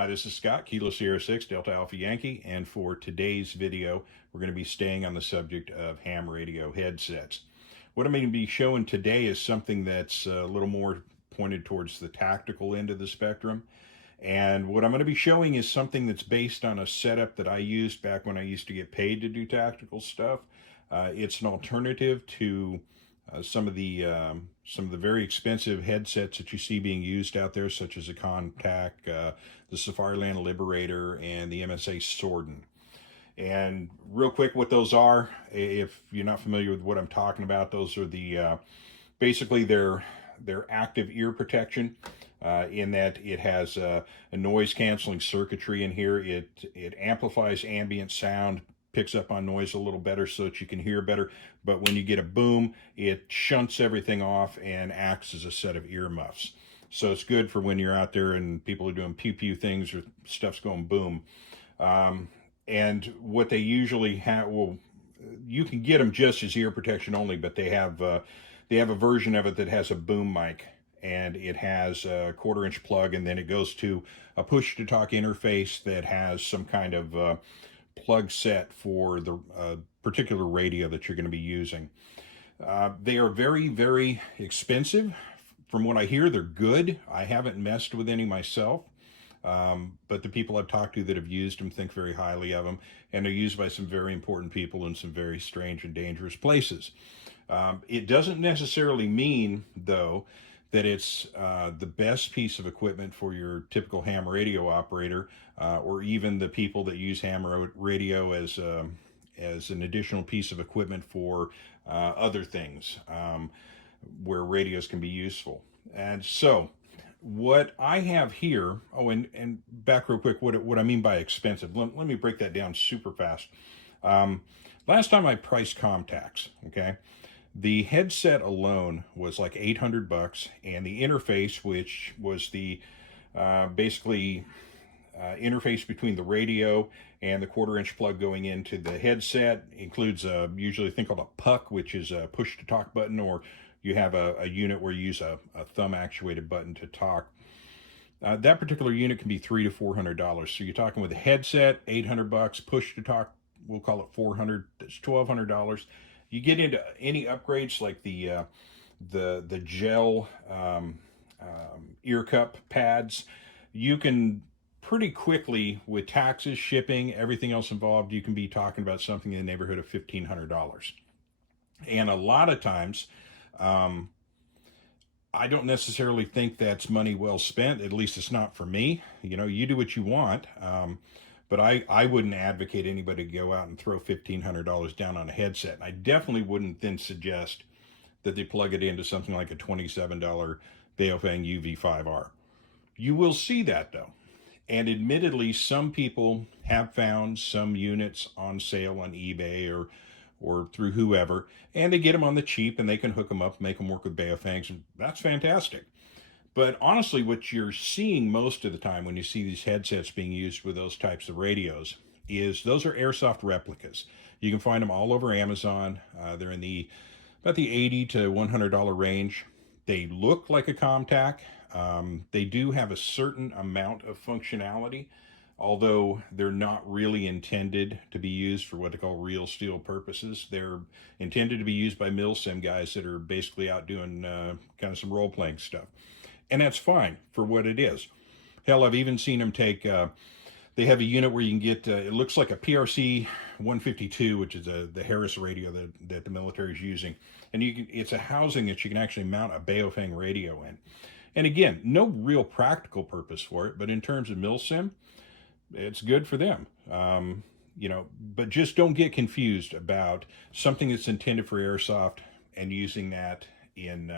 Hi, this is Scott, Kilo Sierra 6, Delta Alpha Yankee, and for today's video, we're going to be staying on the subject of ham radio headsets. What I'm going to be showing today is something that's a little more pointed towards the tactical end of the spectrum. And what I'm going to be showing is something that's based on a setup that I used back when I used to get paid to do tactical stuff. It's an alternative to some of the very expensive headsets that you see being used out there, such as the Contact, the Safariland Liberator, and the MSA Sordin. And real quick, what those are, if you're not familiar with what I'm talking about, those are the basically they're active ear protection. In that it has a noise canceling circuitry in here. It amplifies ambient sound, picks up on noise a little better so that you can hear better. But when you get a boom, it shunts everything off and acts as a set of earmuffs. So it's good for when you're out there and people are doing pew pew things or stuff's going boom. And what they usually have, well, you can get them just as ear protection only, but they have a version of it that has a boom mic, and it has a 1/4-inch plug, and then it goes to a push-to-talk interface that has some kind of plug set for the particular radio that you're going to be using. They are very, very expensive. From what I hear, they're good. I haven't messed with any myself, but the people I've talked to that have used them think very highly of them, and they're used by some very important people in some very strange and dangerous places. It doesn't necessarily mean, though, that it's the best piece of equipment for your typical ham radio operator, or even the people that use ham radio as an additional piece of equipment for other things where radios can be useful. And so what I have here, and back real quick, what I mean by expensive, let me break that down super fast. Last time I priced Comtacs, okay? The headset alone was like $800, and the interface, which was the basically interface between the radio and the 1/4-inch plug going into the headset, includes usually a thing called a puck, which is a push-to-talk button, or you have a unit where you use a thumb-actuated button to talk. That particular unit can be $300 to $400. So you're talking with a headset, $800, push-to-talk, we'll call it $400. That's $1,200. You get into any upgrades like the gel ear cup pads, you can pretty quickly, with taxes, shipping, everything else involved, you can be talking about something in the neighborhood of $1,500. And a lot of times, I don't necessarily think that's money well spent. At least it's not for me. You know, you do what you want. But I wouldn't advocate anybody to go out and throw $1,500 down on a headset. I definitely wouldn't then suggest that they plug it into something like a $27 Baofeng UV5R. You will see that, though. And admittedly, some people have found some units on sale on eBay or through whoever, and they get them on the cheap, and they can hook them up, make them work with Baofengs, and that's fantastic. But honestly, what you're seeing most of the time when you see these headsets being used with those types of radios is those are airsoft replicas. You can find them all over Amazon. They're in about the $80 to $100 range. They look like a Comtac. They do have a certain amount of functionality, although they're not really intended to be used for what they call real steel purposes. They're intended to be used by milsim guys that are basically out doing kind of some role-playing stuff. And that's fine for what it is. Hell, I've even seen them take, they have a unit where you can get, it looks like a PRC 152, which is the Harris radio that the military is using. And it's a housing that you can actually mount a Baofeng radio in. And again, no real practical purpose for it, but in terms of milsim, it's good for them. But just don't get confused about something that's intended for airsoft and using that in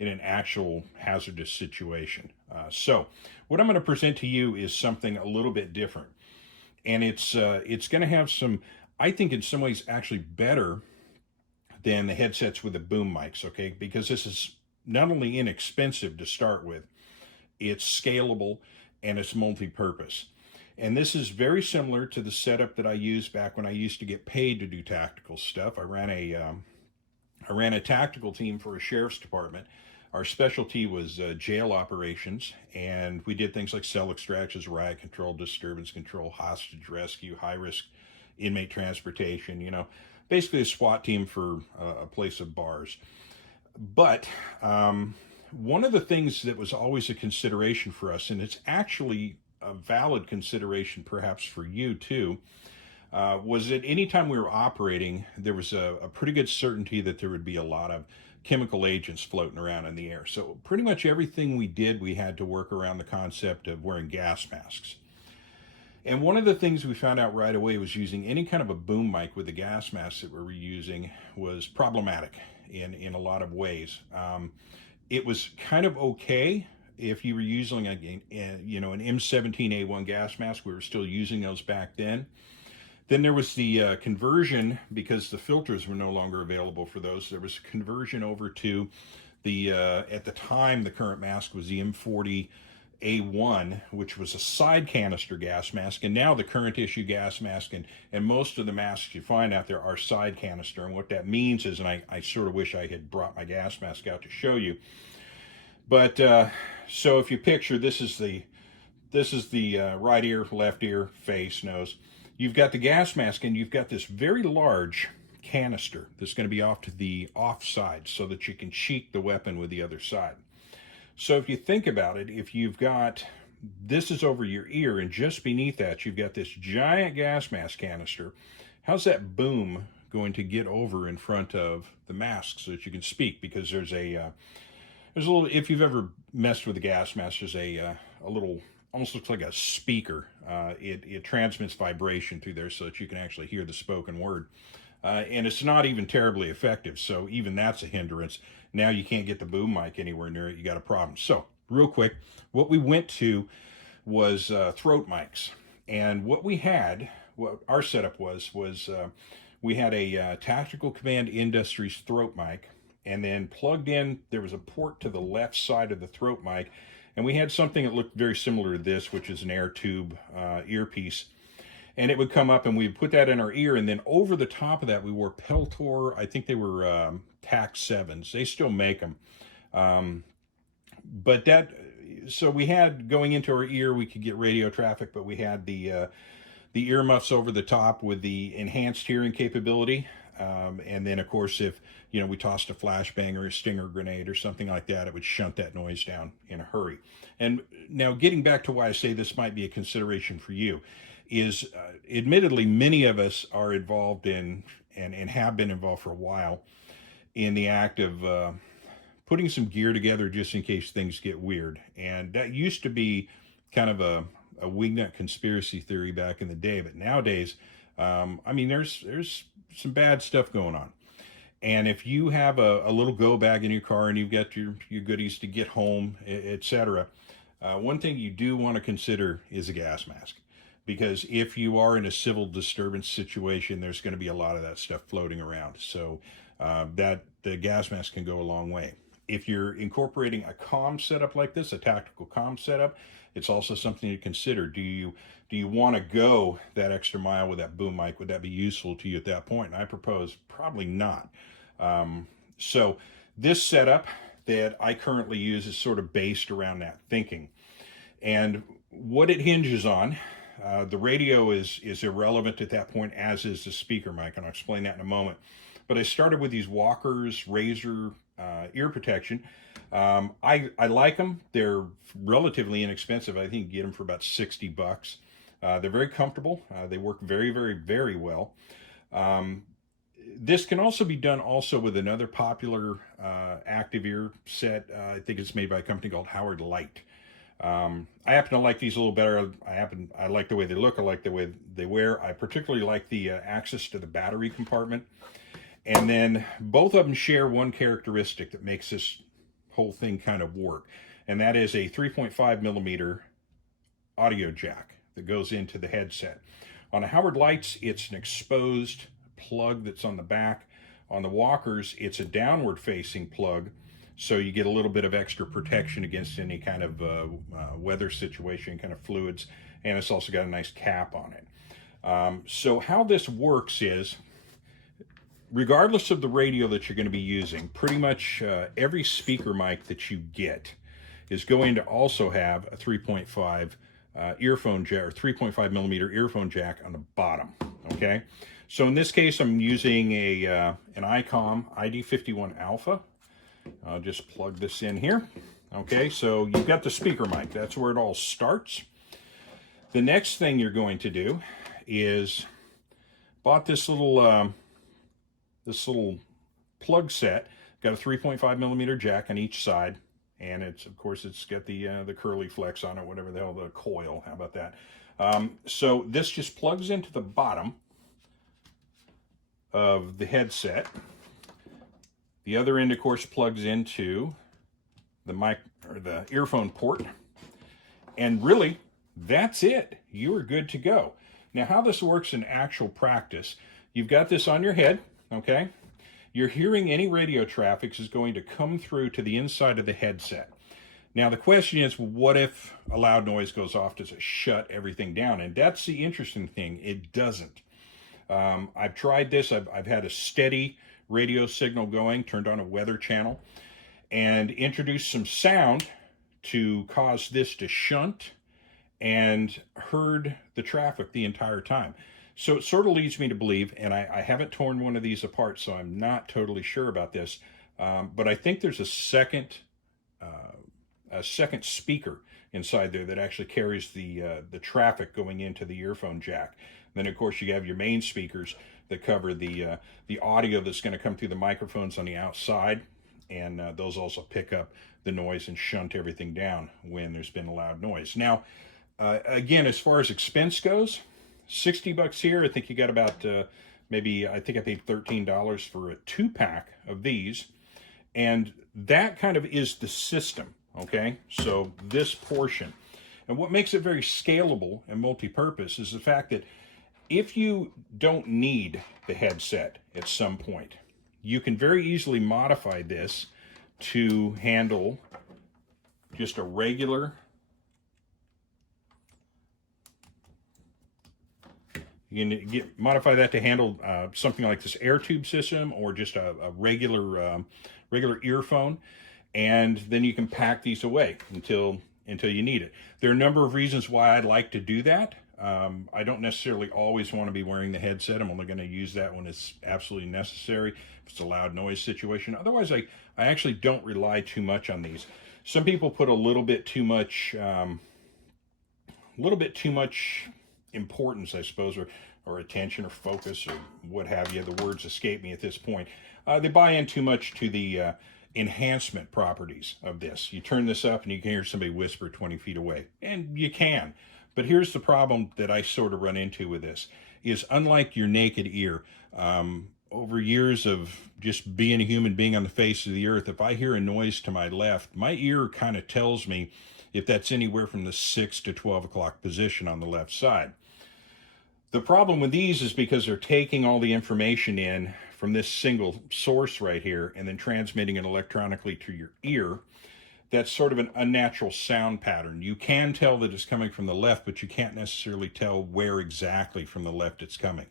an actual hazardous situation. So what I'm going to present to you is something a little bit different. And it's going to have some, I think in some ways actually better than the headsets with the boom mics, okay? Because this is not only inexpensive to start with, it's scalable and it's multi-purpose. And this is very similar to the setup that I used back when I used to get paid to do tactical stuff. I ran a tactical team for a sheriff's department. Our specialty was jail operations, and we did things like cell extractions, riot control, disturbance control, hostage rescue, high risk inmate transportation, basically a SWAT team for a place of bars. But one of the things that was always a consideration for us, and it's actually a valid consideration perhaps for you too, was that anytime we were operating, there was a pretty good certainty that there would be a lot of chemical agents floating around in the air. So pretty much everything we did, we had to work around the concept of wearing gas masks. And one of the things we found out right away was using any kind of a boom mic with the gas mask that we were using was problematic in a lot of ways. It was kind of okay if you were using an M17A1 gas mask. We were still using those back then. Then there was the conversion, because the filters were no longer available for those. There was a conversion over to at the time, the current mask was the M40A1, which was a side canister gas mask. And now the current issue gas mask and most of the masks you find out there are side canister. And what that means is, and I sort of wish I had brought my gas mask out to show you. But so if you picture, this is the right ear, left ear, face, nose. You've got the gas mask, and you've got this very large canister that's going to be off to the off side so that you can cheek the weapon with the other side. So if you think about it, if you've got, this is over your ear, and just beneath that you've got this giant gas mask canister, how's that boom going to get over in front of the mask so that you can speak? Because there's a little, if you've ever messed with a gas mask, there's a little, almost looks like a speaker. It transmits vibration through there so that you can actually hear the spoken word. And it's not even terribly effective, so even that's a hindrance. Now you can't get the boom mic anywhere near it. You got a problem. So real quick, what we went to was throat mics. And what our setup was we had a Tactical Command Industries throat mic, and then plugged in, there was a port to the left side of the throat mic, and we had something that looked very similar to this, which is an air tube earpiece. And it would come up, and we'd put that in our ear, and then over the top of that, we wore Peltor, I think they were TAC 7s. They still make them. So we had, going into our ear, we could get radio traffic, but we had the earmuffs over the top with the enhanced hearing capability. And then, of course, if we tossed a flashbang or a stinger grenade or something like that, it would shunt that noise down in a hurry. And now, getting back to why I say this might be a consideration for you, is admittedly many of us are involved in and have been involved for a while in the act of putting some gear together just in case things get weird. And that used to be kind of a wingnut conspiracy theory back in the day, but nowadays, there's some bad stuff going on. And if you have a little go bag in your car and you've got your goodies to get home, etc., one thing you do want to consider is a gas mask. Because if you are in a civil disturbance situation, there's going to be a lot of that stuff floating around. So that the gas mask can go a long way. If you're incorporating a comm setup like this, a tactical comm setup, it's also something to consider. Do you want to go that extra mile with that boom mic? Would that be useful to you at that point? And I propose probably not. So this setup that I currently use is sort of based around that thinking. And what it hinges on, the radio is irrelevant at that point, as is the speaker mic, and I'll explain that in a moment. But I started with these Walker's Razor ear protection. I like them. They're relatively inexpensive. I think you can get them for about $60. They're very comfortable. They work very, very, very well. This can also be done with another popular active ear set. I think it's made by a company called Howard Light. I happen to like these a little better. I like the way they look. I like the way they wear. I particularly like the access to the battery compartment. And then both of them share one characteristic that makes this whole thing kind of work. And that is a 3.5 millimeter audio jack that goes into the headset. On the Howard Lights, it's an exposed plug that's on the back. On the Walkers, it's a downward facing plug, so you get a little bit of extra protection against any kind of weather situation, kind of fluids, and it's also got a nice cap on it. So how this works is, regardless of the radio that you're going to be using, pretty much every speaker mic that you get is going to also have a 3.5 earphone jack, or 3.5 millimeter earphone jack on the bottom. Okay, so in this case, I'm using an ICOM ID51 Alpha. I'll just plug this in here. Okay, so you've got the speaker mic. That's where it all starts. The next thing you're going to do is bought this little plug set. Got a 3.5 millimeter jack on each side, and it's, of course, it's got the curly flex on it, whatever the hell, the coil. How about that? So this just plugs into the bottom of the headset. The other end, of course, plugs into the mic or the earphone port, and really that's it. You are good to go. Now, how this works in actual practice, you've got this on your head. Okay, you're hearing any radio traffic is going to come through to the inside of the headset. Now the question is, what if a loud noise goes off? Does it shut everything down? And that's the interesting thing. It doesn't. I've tried this. I've had a steady radio signal going, turned on a weather channel, and introduced some sound to cause this to shunt, and heard the traffic the entire time. So it sort of leads me to believe, and I haven't torn one of these apart, so I'm not totally sure about this, but I think there's a second speaker inside there that actually carries the traffic going into the earphone jack. Then, of course, you have your main speakers that cover the audio that's going to come through the microphones on the outside, and those also pick up the noise and shunt everything down when there's been a loud noise. Now, again, as far as expense goes, $60 here. I think you got about maybe, I think I paid $13 for a 2-pack of these, and that kind of is the system. Okay, so this portion, and what makes it very scalable and multi-purpose is the fact that if you don't need the headset at some point, you can very easily modify this to handle just a regular, you can modify that to handle something like this air tube system, or just a regular earphone, and then you can pack these away until you need it. There are a number of reasons why I'd like to do that. I don't necessarily always want to be wearing the headset. I'm only going to use that when it's absolutely necessary, if it's a loud noise situation. Otherwise, I actually don't rely too much on these. Some people put a little bit too much importance, I suppose, or attention or focus or what have you. The words escape me at this point. They buy in too much to the enhancement properties of this. You turn this up and you can hear somebody whisper 20 feet away, and you can. But here's the problem that I sort of run into with this, is unlike your naked ear, over years of just being a human being on the face of the earth, if I hear a noise to my left, my ear kind of tells me if that's anywhere from the 6 to 12 o'clock position on the left side. The problem with these is because they're taking all the information in from this single source right here and then transmitting it electronically to your ear. That's sort of an unnatural sound pattern. You can tell that it's coming from the left, but you can't necessarily tell where exactly from the left it's coming.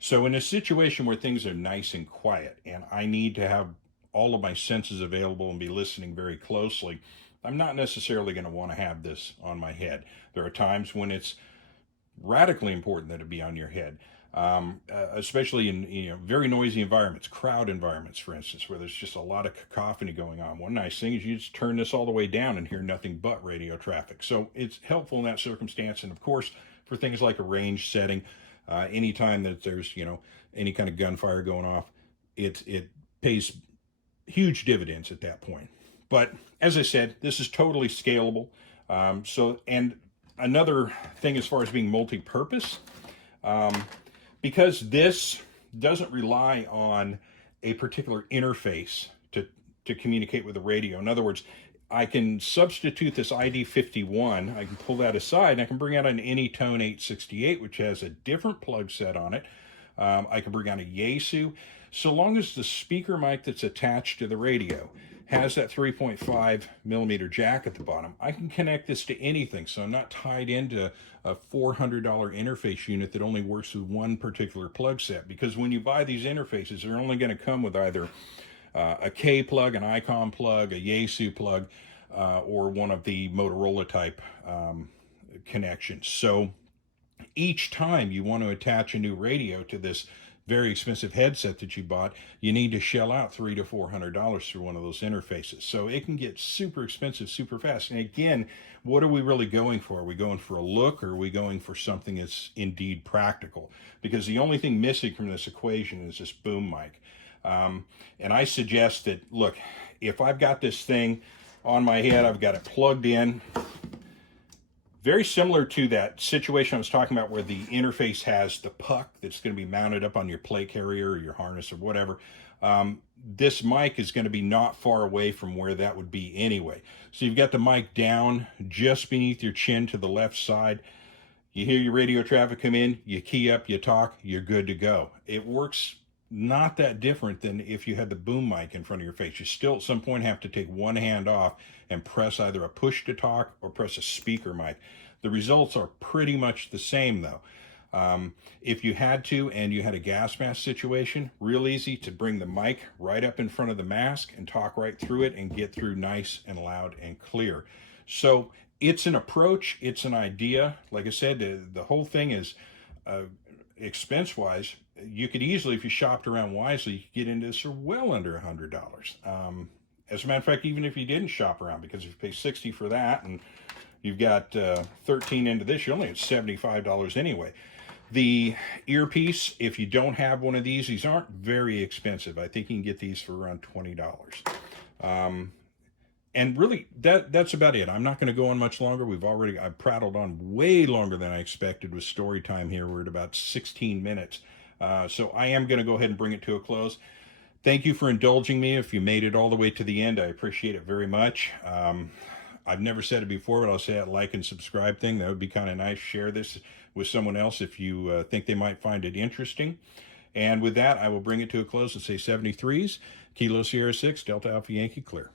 So in a situation where things are nice and quiet, and I need to have all of my senses available and be listening very closely, I'm not necessarily going to want to have this on my head. There are times when it's radically important that it be on your head. Especially in very noisy environments, crowd environments, for instance, where there's just a lot of cacophony going on. One nice thing is you just turn this all the way down and hear nothing but radio traffic. So it's helpful in that circumstance. And of course, for things like a range setting, anytime that there's any kind of gunfire going off, it pays huge dividends at that point. But as I said, this is totally scalable. And another thing as far as being multi-purpose, because this doesn't rely on a particular interface to communicate with the radio. In other words, I can substitute this ID51, I can pull that aside, and I can bring out an Anytone 868, which has a different plug set on it. I can bring out a Yaesu, so long as the speaker mic that's attached to the radio has that 3.5 millimeter jack at the bottom. I can connect this to anything, so I'm not tied into a $400 interface unit that only works with one particular plug set, because when you buy these interfaces, they're only going to come with either a K plug, an Icon plug, a Yaesu plug, or one of the Motorola type connections. So each time you want to attach a new radio to this very expensive headset that you bought, you need to shell out $300 to $400 through one of those interfaces. So it can get super expensive super fast. And again, what are we really going for? Are we going for a look, or are we going for something that's indeed practical? Because the only thing missing from this equation is this boom mic. And I suggest that, look, if I've got this thing on my head, I've got it plugged in, very similar to that situation I was talking about where the interface has the puck that's going to be mounted up on your plate carrier or your harness or whatever. This mic is going to be not far away from where that would be anyway. So you've got the mic down just beneath your chin to the left side. You hear your radio traffic come in, you key up, you talk, you're good to go. It works not that different than if you had the boom mic in front of your face. You still at some point have to take one hand off and press either a push to talk or press a speaker mic. The results are pretty much the same though. If you had to and you had a gas mask situation, real easy to bring the mic right up in front of the mask and talk right through it and get through nice and loud and clear. So it's an approach, it's an idea. Like I said, the whole thing is expense-wise, you could easily, if you shopped around wisely, you could get into this for well under $100. As a matter of fact, even if you didn't shop around, because if you pay $60 for that and you've got 13 into this, you're only at $75 anyway. The earpiece, if you don't have one of these aren't very expensive. I think you can get these for around $20. And really, that's about it. I'm not going to go on much longer. I've prattled on way longer than I expected with story time here. We're at about 16 minutes. So I am going to go ahead and bring it to a close. Thank you for indulging me. If you made it all the way to the end, I appreciate it very much. I've never said it before, but I'll say that like and subscribe thing. That would be kind of nice. Share this with someone else if you think they might find it interesting. And with that, I will bring it to a close and say 73s, Kilo Sierra 6, Delta Alpha Yankee, clear.